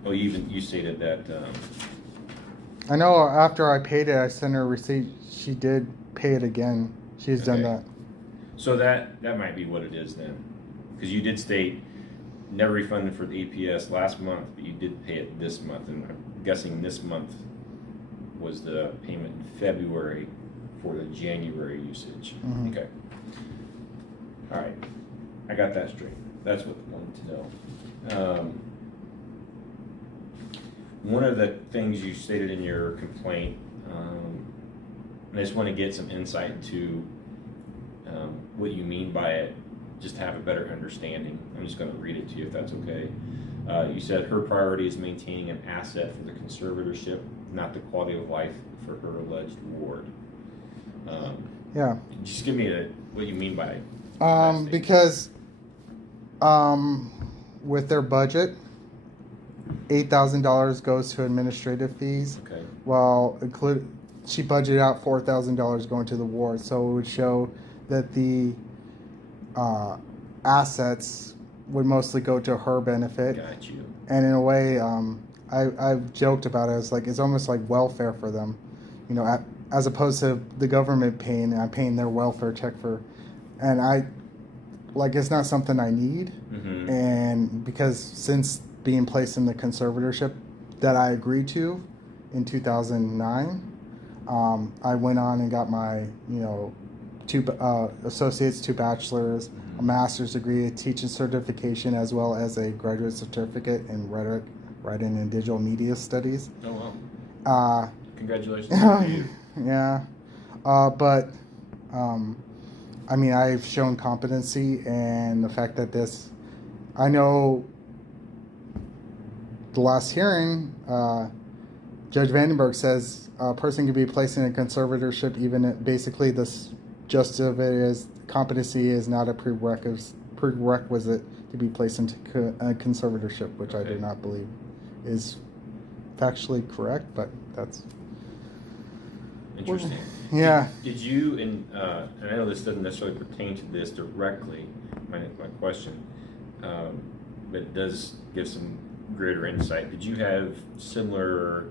Oh, you stated that. I know after I paid it, I sent her a receipt. She did pay it again. She's done that. So that might be what it is then, because you did state never refunded for the APS last month, but you did pay it this month, and I'm guessing this month was the payment in February for the January usage. Mm-hmm. Okay. All right. I got that straight. That's what I wanted to know. One of the things you stated in your complaint, and I just want to get some insight into what you mean by it, just to have a better understanding. I'm just going to read it to you if that's okay. You said her priority is maintaining an asset for the conservatorship, not the quality of life for her alleged ward. Yeah. Just give me what you mean by because with their budget, $8,000 goes to administrative fees. Okay. While she budgeted out $4,000 going to the ward, so it would show that the assets would mostly go to her benefit. Got you. And in a way, I've joked about it as like it's almost like welfare for them, as opposed to the government paying. I'm paying their welfare check and it's not something I need. Mm-hmm. And because since being placed in the conservatorship that I agreed to in 2009, I went on and got my 2 associates, 2 bachelors, a master's degree, a teaching certification, as well as a graduate certificate in rhetoric, writing, and digital media studies. Oh wow! Congratulations to you. Yeah, but I've shown competency, and the fact that I know the last hearing, Judge Vandenberg says a person can be placed in a conservatorship even if basically this gist of it is competency is not a prerequisite to be placed into a conservatorship, which I do not believe is factually correct, but that's... Interesting. Yeah. Did you, and I know this doesn't necessarily pertain to this directly, my question, but it does give some greater insight. Did you have similar,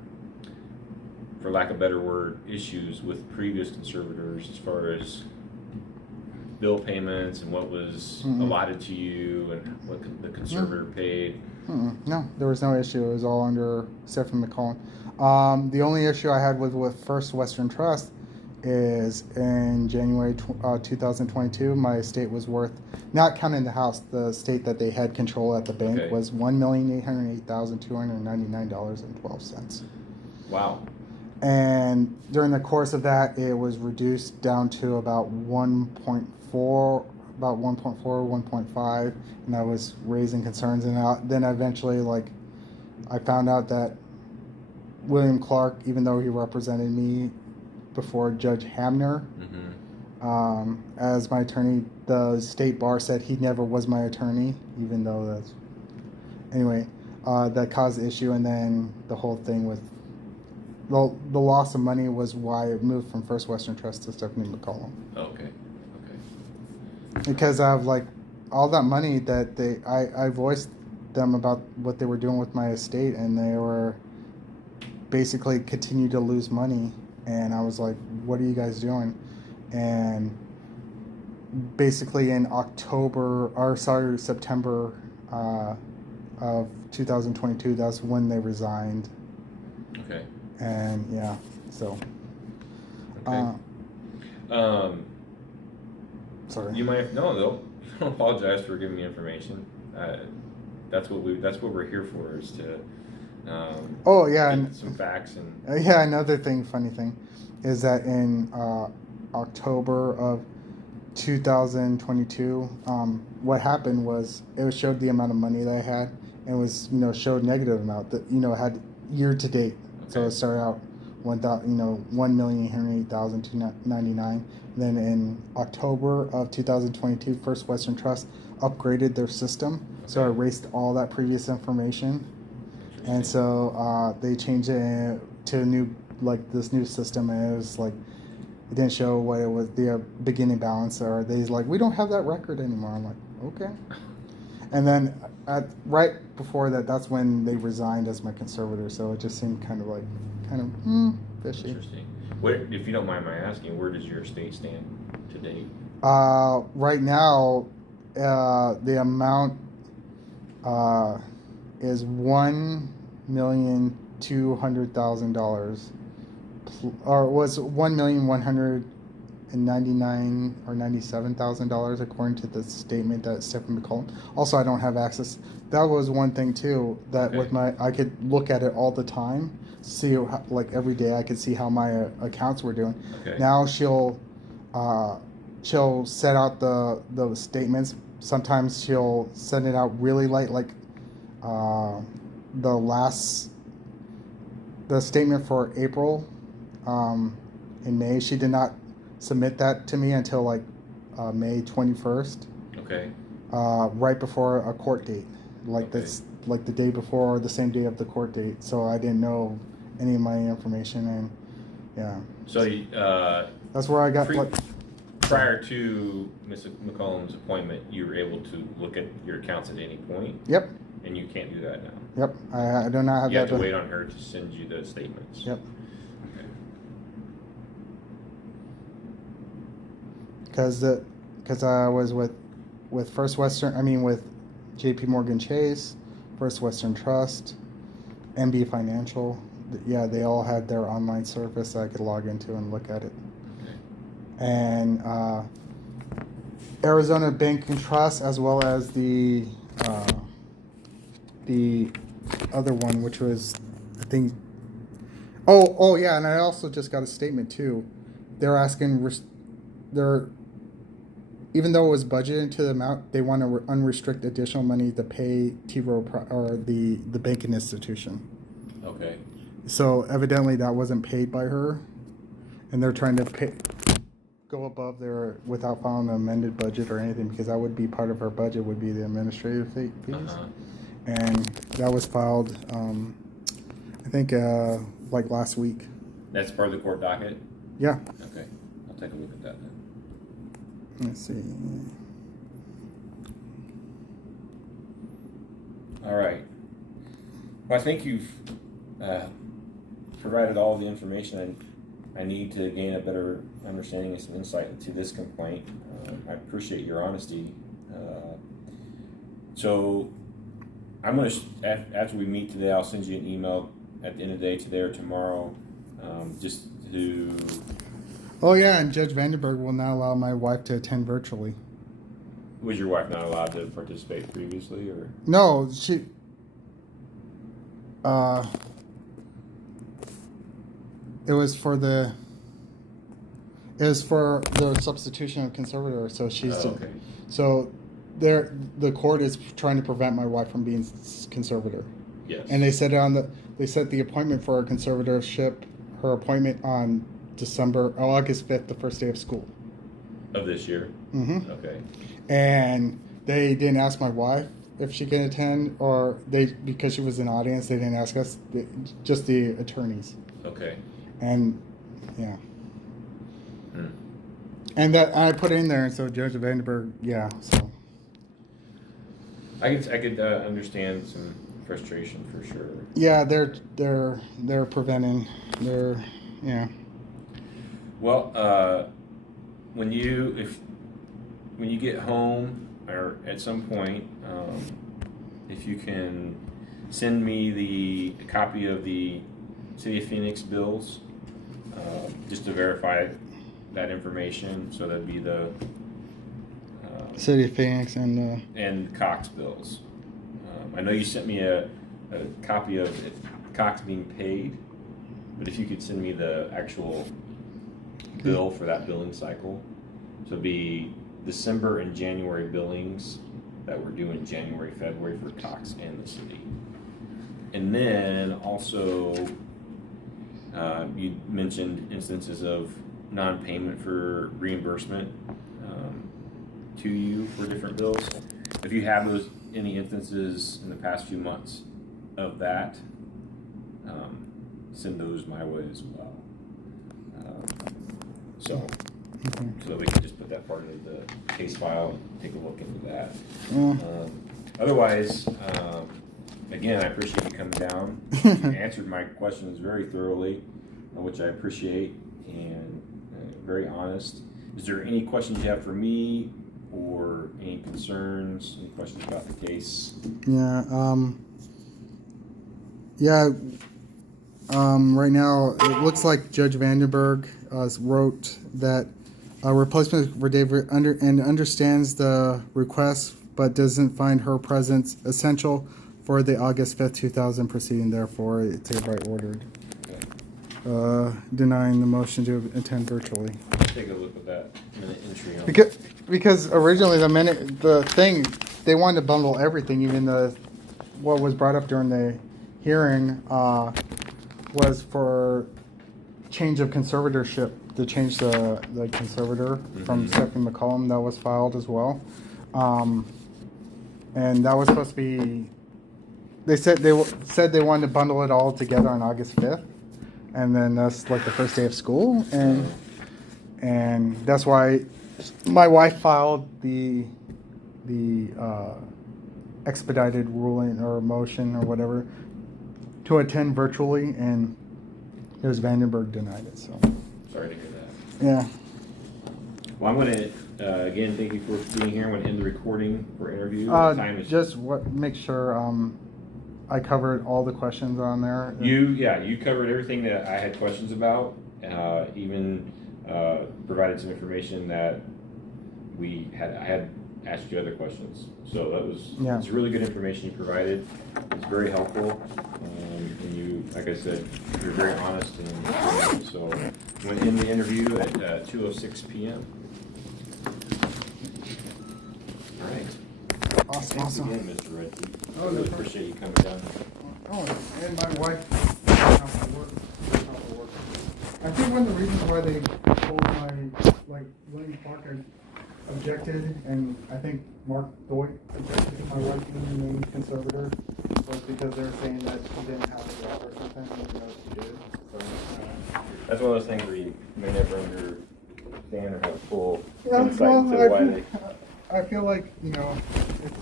for lack of a better word, issues with previous conservators as far as bill payments and what was allotted to you and what the conservator paid? No, there was no issue. It was all under Stephanie McCollum. The only issue I had with First Western Trust is in January 2022, my estate was worth, not counting the house, the estate that they had control at the bank was $1,808,299.12. Wow. And during the course of that, it was reduced down to about 1.4, 1.5, and I was raising concerns. And then eventually, like, I found out that William Clark, even though he represented me before Judge Hamner as my attorney, the state bar said he never was my attorney, even though that's... Anyway, that caused the issue, and then the whole thing with the loss of money was why it moved from First Western Trust to Stephanie McCollum. Okay. Because of, like, all that money that I voiced them about what they were doing with my estate, and they were basically continued to lose money. And I was like, what are you guys doing? And basically in September of 2022, that's when they resigned. Okay. And yeah, so. Okay. Sorry. You might don't apologize for giving me information. That's what we're here for, is to get some facts and another funny thing is that in October of 2022, what happened was it showed the amount of money that I had, and it was showed negative amount that had year to date. So it started out $1,808,299. Then in October of 2022, First Western Trust upgraded their system, so it erased all that previous information, and so they changed it to a new, this new system, and it was it didn't show what it was, the beginning balance, or we don't have that record anymore. I'm like, okay. And then right before that, that's when they resigned as my conservator, so it just seemed kind of fishy. Interesting. If you don't mind my asking, where does your estate stand to date? Right now, the amount is $1,200,000, or was $1,199,000 or $97,000 according to the statement that Stephanie McCollum. Also, I don't have access. That was one thing too, that with I could look at it all the time, see every day I could see how my accounts were doing. Now she'll set out the statements. Sometimes she'll send it out really late, the statement for April in May. She did not submit that to me until May 21st. Right before a court date, that's the day before or the same day of the court date. So I didn't know any of my information, and yeah. So that's where I got prior to Ms. McCollum's appointment, you were able to look at your accounts at any point? Yep. And you can't do that now? Yep. I do not have that. You have to wait on her to send you the statements? Yep. Because I was with First Western, with J.P. Morgan Chase, First Western Trust, MB Financial. Yeah, they all had their online service that I could log into and look at it. And Arizona Bank and Trust, as well as the other one, which was, I think. Oh yeah, and I also just got a statement too. They're asking, even though it was budgeted into the amount, they want to unrestrict additional money to pay T-Row or the banking institution. Okay. So evidently that wasn't paid by her, and they're trying to go above there without filing an amended budget or anything, because that would be part of her budget, would be the administrative fees. And that was filed, I think, last week. That's part of the court docket? Yeah. Okay, I'll take a look at that then. Let's see. All right. Well, I think you've provided all the information I need to gain a better understanding and some insight into this complaint. I appreciate your honesty. So I'm going to, after we meet today, I'll send you an email at the end of the day today or tomorrow, just to... Oh, yeah, and Judge Vandenberg will not allow my wife to attend virtually. Was your wife not allowed to participate previously, or? No, she... It was for the substitution of conservator, so she's... Oh, okay. So the court is trying to prevent my wife from being conservator. Yes. And they set the appointment for her conservatorship, her appointment on August 5th, the first day of school. Of this year? Mm-hmm. Okay. And they didn't ask my wife if she can attend, or because she was in audience, they didn't ask us, just the attorneys. Okay. And yeah. Hmm. And that I put it in there, and so Judge Vandenberg, yeah, so. I could understand some frustration for sure. Yeah, they're preventing, yeah. Well, when you get home or at some point, if you can send me a copy of the City of Phoenix bills, just to verify that information, so that'd be the City of Phoenix and Cox bills. I know you sent me a copy of Cox being paid, but if you could send me the actual bill for that billing cycle, so it'd be December and January billings that were due in January, February for Cox and the city. And then also, you mentioned instances of non-payment for reimbursement to you for different bills. If you have any instances in the past few months of that, send those my way as well. So that we can just put that part of the case file and take a look into that. Otherwise, again, I appreciate you coming down. You answered my questions very thoroughly, which I appreciate, and very honest. Is there any questions you have for me, or any concerns, any questions about the case? Right now, it looks like Judge Vandenberg wrote that a replacement for David understands the request, but doesn't find her presence essential for the August 5th, 2000 proceeding. Therefore, it's hereby ordered. Okay. Denying the motion to attend virtually. Take a look at that minute entry on because originally they wanted to bundle everything, even what was brought up during the hearing was for change of conservatorship, to change the conservator from Stephanie McCollum. That was filed as well, and that was supposed to be. They said they wanted to bundle it all together on August 5th, and then that's like the first day of school, and that's why my wife filed the expedited ruling or motion or whatever to attend virtually, and Judge Vandenberg denied it. So sorry to hear that. Yeah. Well, I'm going to again thank you for being here. I'm going to end the recording for interview. Time is make sure I covered all the questions on there. You covered everything that I had questions about. Even provided some information that I had asked you other questions. So that was it's really good information you provided. It's very helpful. And you, like I said, you're very honest. And so I'm going to end the interview at 2:06 p.m. All right. Awesome. Thanks again, Mr. Redkey. I really appreciate you coming down. Oh, and my wife has to work. I think one of the reasons why they told William Clark objected, and I think Mark Doyle objected to my wife being named conservator, was because they were saying that she didn't have a job or something, even though she did. So, That's one of those things where you may never understand or have full Yeah, insight well, into why they. I feel like, you know, it's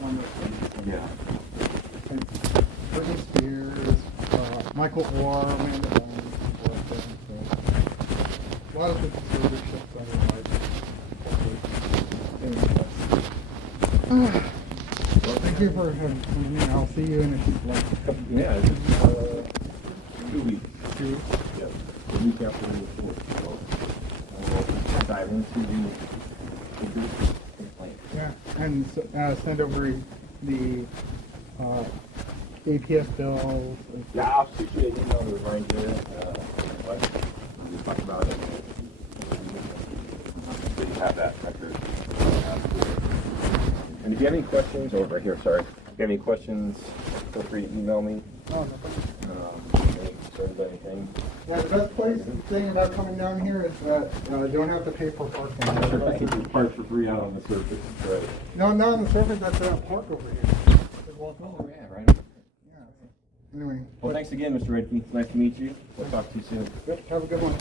one of those things. Yeah. Britney Spears, Michael Orr, Amanda Owens, so a lot of the conservatorships on the life. Well, thank you for having me. I'll see you in Yeah, it's 2 weeks. 2 weeks. Yeah, the week after the report. So we'll dive into the complaint. Yeah, and send over the APS bills. Yeah, I'll shoot you an email to remind you. We talked about it. So you have that record. And if you have any questions, or right here, sorry. If you have any questions, feel free to email me. Oh, Any concerned about anything. yeah, the best thing about coming down here is that you don't have to pay for parking. Right, you can park for free out on the surface. Right. No, not on the surface. That's a park over here. Oh, yeah, right. Yeah. Anyway. Well, thanks again, Mr. Redkey. Nice to meet you. We'll talk to you soon. Good. Have a good one.